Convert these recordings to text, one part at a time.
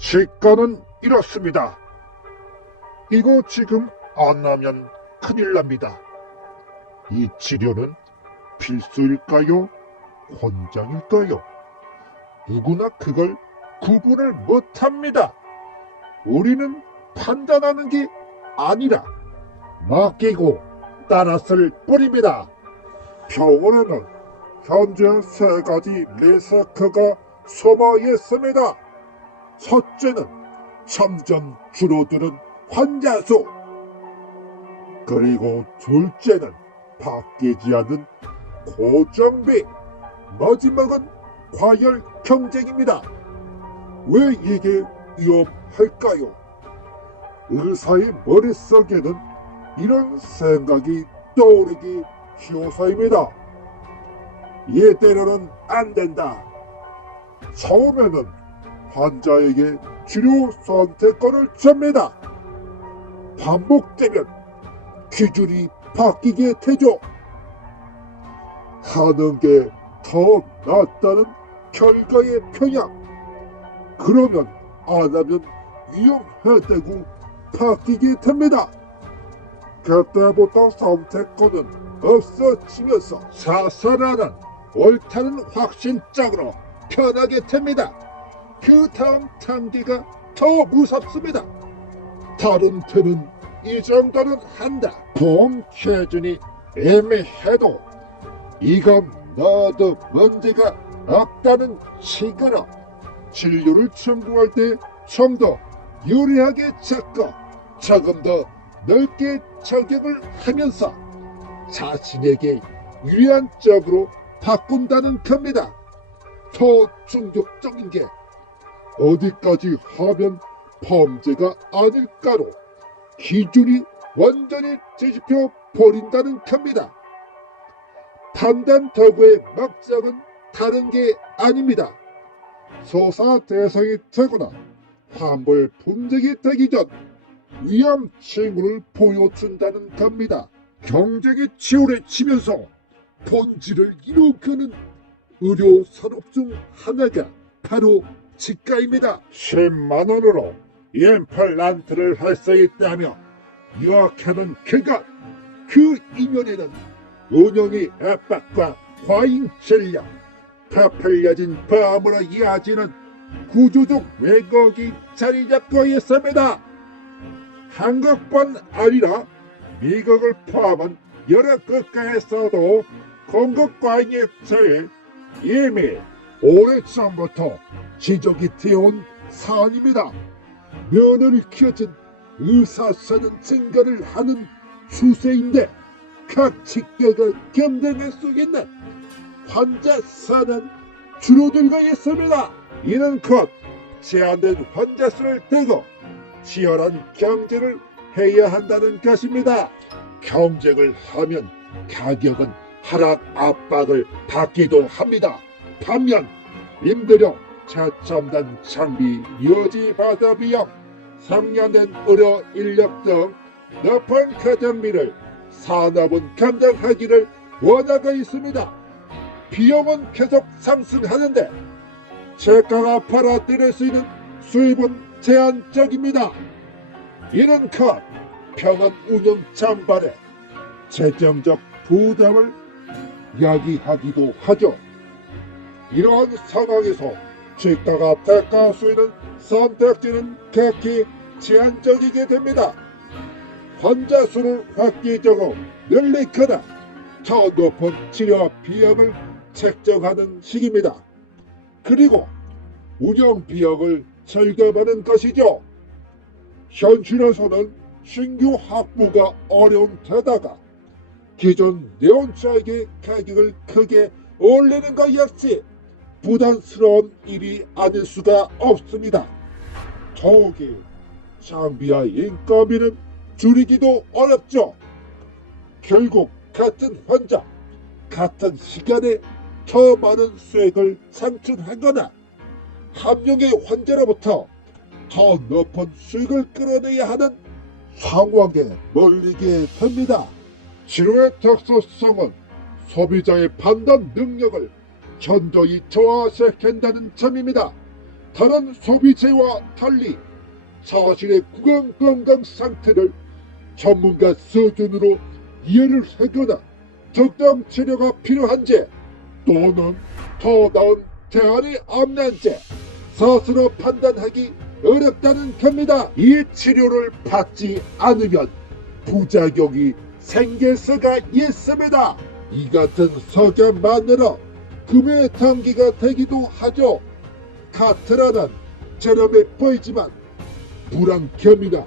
치과는 이렇습니다. 이거 지금 안 하면 큰일 납니다. 이 치료는 필수일까요? 권장일까요? 누구나 그걸 구분을 못합니다. 우리는 판단하는 게 아니라 맡기고 따랐을 뿐입니다. 병원에는 현재 3가지 리스크가 숨어 있습니다. 첫째는 점점 줄어드는 환자 수, 그리고 둘째는 바뀌지 않는 고정비, 마지막은 과열 경쟁입니다. 왜 이게 위험할까요? 의사의 머릿속에는 이런 생각이 떠오르기 쉬워서입니다. 이대로는 안 된다. 처음에는 환자에게 치료 선택권을 줍니다. 반복되면 기준이 바뀌게 되죠. 하는 게 더 낫다는 결과의 편향. 그러면 안 하면 위험하다고 바뀌게 됩니다. 그때부터 선택권은 없어지면서 사살하는 옳다는 확신적으로 편하게 됩니다. 그 다음 단계가 더 무섭습니다. 다른 틀은 이 정도는 한다. 보험 기준이 애매해도 이건 너도 문제가 없다는 식으로 진료를 청구할 때 좀 더 유리하게 잡고 조금 더 넓게 적용을 하면서 자신에게 유리한 쪽으로 바꾼다는 겁니다. 더 충격적인 게 어디까지 하면 범죄가 아닐까로 기준이 완전히 뒤집혀 버린다는 겁니다. 판단 도구의 목적은 다른 게 아닙니다. 수사 대상이 되거나 환불 분쟁이 되기 전 위험 징후를 보여준다는 겁니다. 경쟁이 치열해지면서 본질을 이룩하는 의료 산업 중 하나가 바로 치과입니다. 10만 원으로 임플란트를 할 수 있다며 유혹하는 그것, 그 이면에는 운영의 압박과 과잉 전략, 파팔려진 보험으로 이어지는 구조적 왜곡이 자리 잡고 있습니다. 한국뿐 아니라 미국을 포함한 여러 국가에서도 공급 과잉에 대해 이미 오래전부터 지적이 되어온 사안입니다. 면허를 키워진 의사서는 증가를 하는 추세인데 각 치과가 경쟁할 수 있는 환자 수는 줄어들고 있습니다. 이는 곧 제한된 환자 수를 두고 치열한 경쟁을 해야 한다는 것입니다. 경쟁을 하면 가격은 하락 압박을 받기도 합니다. 반면 임대료, 최첨단 장비, 유지 받아 비용, 상련된 의료 인력 등 높은 가정비를 산업은 감당하기를 원하고 있습니다. 비용은 계속 상승하는데 치과가 벌어들일 수 있는 수입은 제한적입니다. 이는 곧 병원 운영 전반에 재정적 부담을 야기하기도 하죠. 이러한 상황에서 치과가 택할 수 있는 선택지는 극히 제한적이게 됩니다. 환자 수를 획기적으로 늘리거나 더 높은 치료 비용을 책정하는 시기입니다. 그리고 운영 비용을 절감하는 것이죠. 현실에서는 신규 확보가 어려운 데다가 기존 내원자에게 가격을 크게 올리는 것 역시 부담스러운 일이 아닐 수가 없습니다. 더욱이 장비와 인건비는 줄이기도 어렵죠. 결국 같은 환자, 같은 시간에 더 많은 수익을 창출하거나 한 명의 환자로부터 더 높은 수익을 끌어내야 하는 상황에 몰리게 됩니다. 치료의 특수성은 소비자의 판단 능력을 현저히 저하시킨다는 점입니다. 다른 소비재와 달리 자신의 건강 상태를 전문가 수준으로 이해를 하거나 적당 치료가 필요한지 또는 더 나은 대안이 없는지 스스로 판단하기 어렵다는 겁니다. 이 치료를 받지 않으면 부작용이 생길 수가 있습니다. 이 같은 석연만으로 금의 단기가 되기도 하죠. 카트라는 저렴해 보이지만 불안겸이나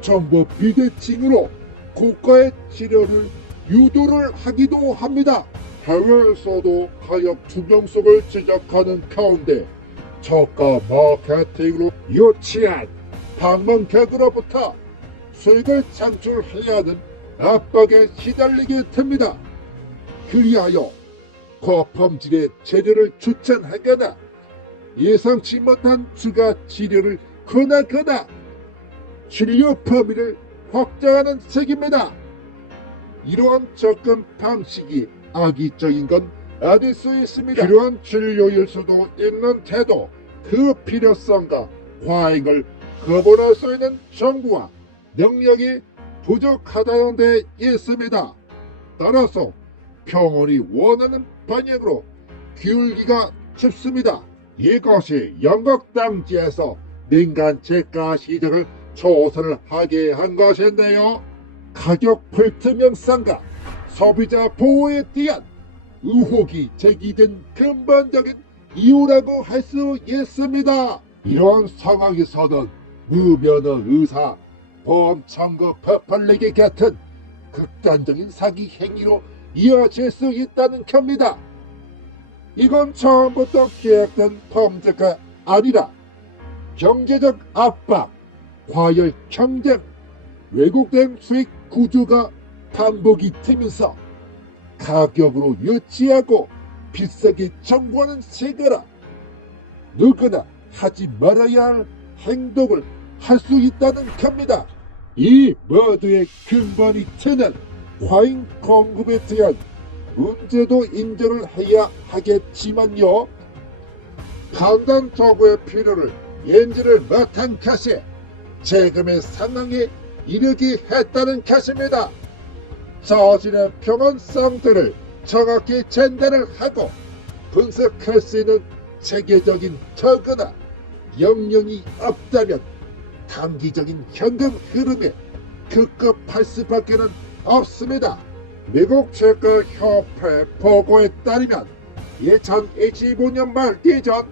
정보 비대칭으로 고가의 치료를 유도를 하기도 합니다. 해외에서도 가격 투명성을 지적하는 가운데 저가 마케팅으로 유치한 방문객으로부터 수익을 창출해야 하는 압박에 시달리게 됩니다. 그리하여 고품질의 재료를 추천하거나 예상치 못한 추가 치료를 권하거나 진료 범위를 확장하는 책입니다. 이러한 접근 방식이 악의적인 건 아닐 수 있습니다. 필요한 진료일 수도 있는 태도, 그 필요성과 과잉을 거부할 수 있는 정부와 능력이 부족하다는 데 있습니다. 따라서 병원이 원하는 방향으로 기울기가 쉽습니다. 이것이 영국 당지에서 민간 제가 시장을 조선을 하게 한 것인데요. 가격 불투명성과 소비자 보호에 대한 의혹이 제기된 근본적인 이유라고 할 수 있습니다. 이러한 상황에서는 무면허 의사, 보험 청구 퍼플리기 같은 극단적인 사기 행위로 이어질 수 있다는 겁니다. 이건 처음부터 계획된 범죄가 아니라 경제적 압박, 과열 경쟁, 왜곡된 수익 구조가 반복이 되면서 가격으로 유치하고 비싸게 청구하는 세계라 누구나 하지 말아야 할 행동을 할 수 있다는 겁니다. 이 모두의 근본이 되는 과잉 공급에 대한 문제도 인정을 해야 하겠지만요. 판단 도구의 필요를 인지를 못한 것이 지금의 상황에 이르게 했다는 것입니다. 자신의 병원 상태를 정확히 진단을 하고 분석할 수 있는 체계적인 도구나 역량이 없다면 단기적인 현금 흐름에 급급할 수밖에 없습니다. 미국 치과 협회 보고에 따르면 2025년 말 이전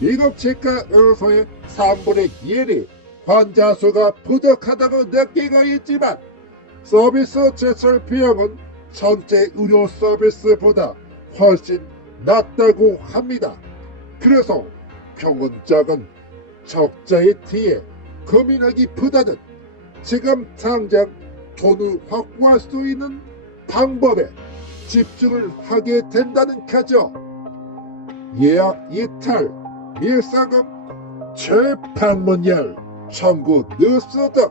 미국 치과 의사의 3분의 1이 환자 수가 부족하다고 느끼고 있지만 서비스 제출 비용은 전체 의료 서비스보다 훨씬 낮다고 합니다. 그래서 병원장은 적자에 대해 고민하기보다는 지금 당장 돈을 확보할 수 있는 방법에 집중을 하게 된다는 거죠. 예약 이탈, 밀사금, 재방문율, 청구 누수 등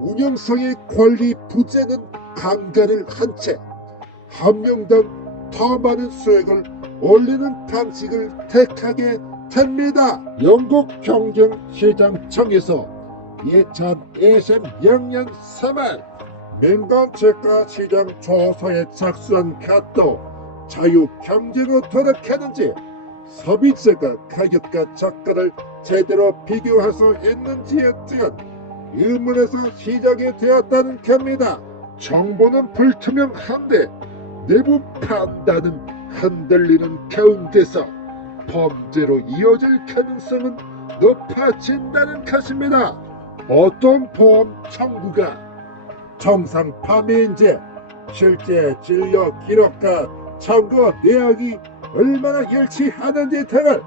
운영성의 관리 부재는 강간을 한 채 한 명당 더 많은 수익을 올리는 방식을 택하게 됩니다. 영국 경쟁시장청에서 2020년 3월 민간 치과 시장 조사에 작성한 것도 자유 경쟁으로 도락하는지 소비자가 가격과 저가를 제대로 비교할 수 있는지에 대한 의문에서 시작이 되었다는 겁니다. 정보는 불투명한데 내부 판단은 흔들리는 가운데서 범죄로 이어질 가능성은 높아진다는 것입니다. 어떤 보험 청구가 정상 판매인지 실제 진료 기록과 청구 내역이 얼마나 일치하는지 등을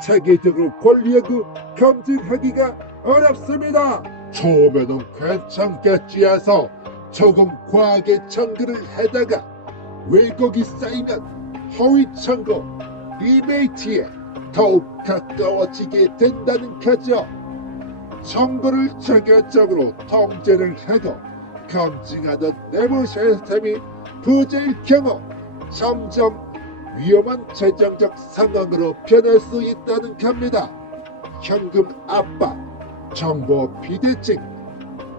체계적으로 관리하고 검증하기가 어렵습니다. 처음에는 괜찮겠지 해서 조금 과하게 청구를 하다가 왜곡이 쌓이면 허위 청구, 리베이트에 더욱 가까워지게 된다는 거죠. 청구를 체계적으로 통제를 하고 검증하던 내부 시스템이 부재일 경우 점점 위험한 재정적 상황으로 변할 수 있다는 겁니다. 현금 압박, 정보 비대칭,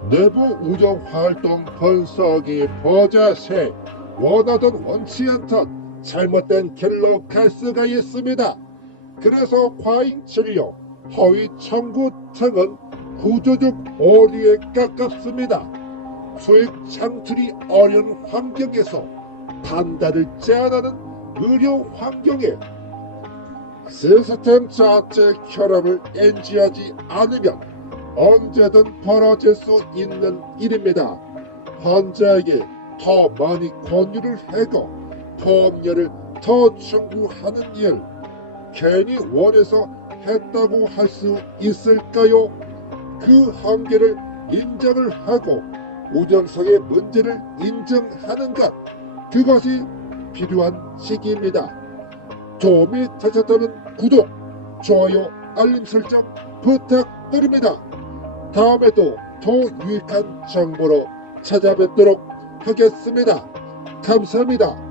내부 우정 활동 분석이 버젓이 원하던 원치 않던 잘못된 길로 갈 수가 있습니다. 그래서 과잉 진료, 허위 청구 등은 구조적 오류에 가깝습니다. 수익 창출이 어려운 환경에서 판단을 제한하는 의료 환경에 시스템 자체 결함을 인지하지 않으면 언제든 벌어질 수 있는 일입니다. 환자에게 더 많이 권유를 하고 보험료를 더 청구하는 일, 괜히 원해서 했다고 할 수 있을까요? 그 한계를 인정을 하고 우정성의 문제를 인정하는 것, 그것이 필요한 시기입니다. 도움이 되셨다면 구독, 좋아요, 알림 설정 부탁드립니다. 다음에도 더 유익한 정보로 찾아뵙도록 하겠습니다. 감사합니다.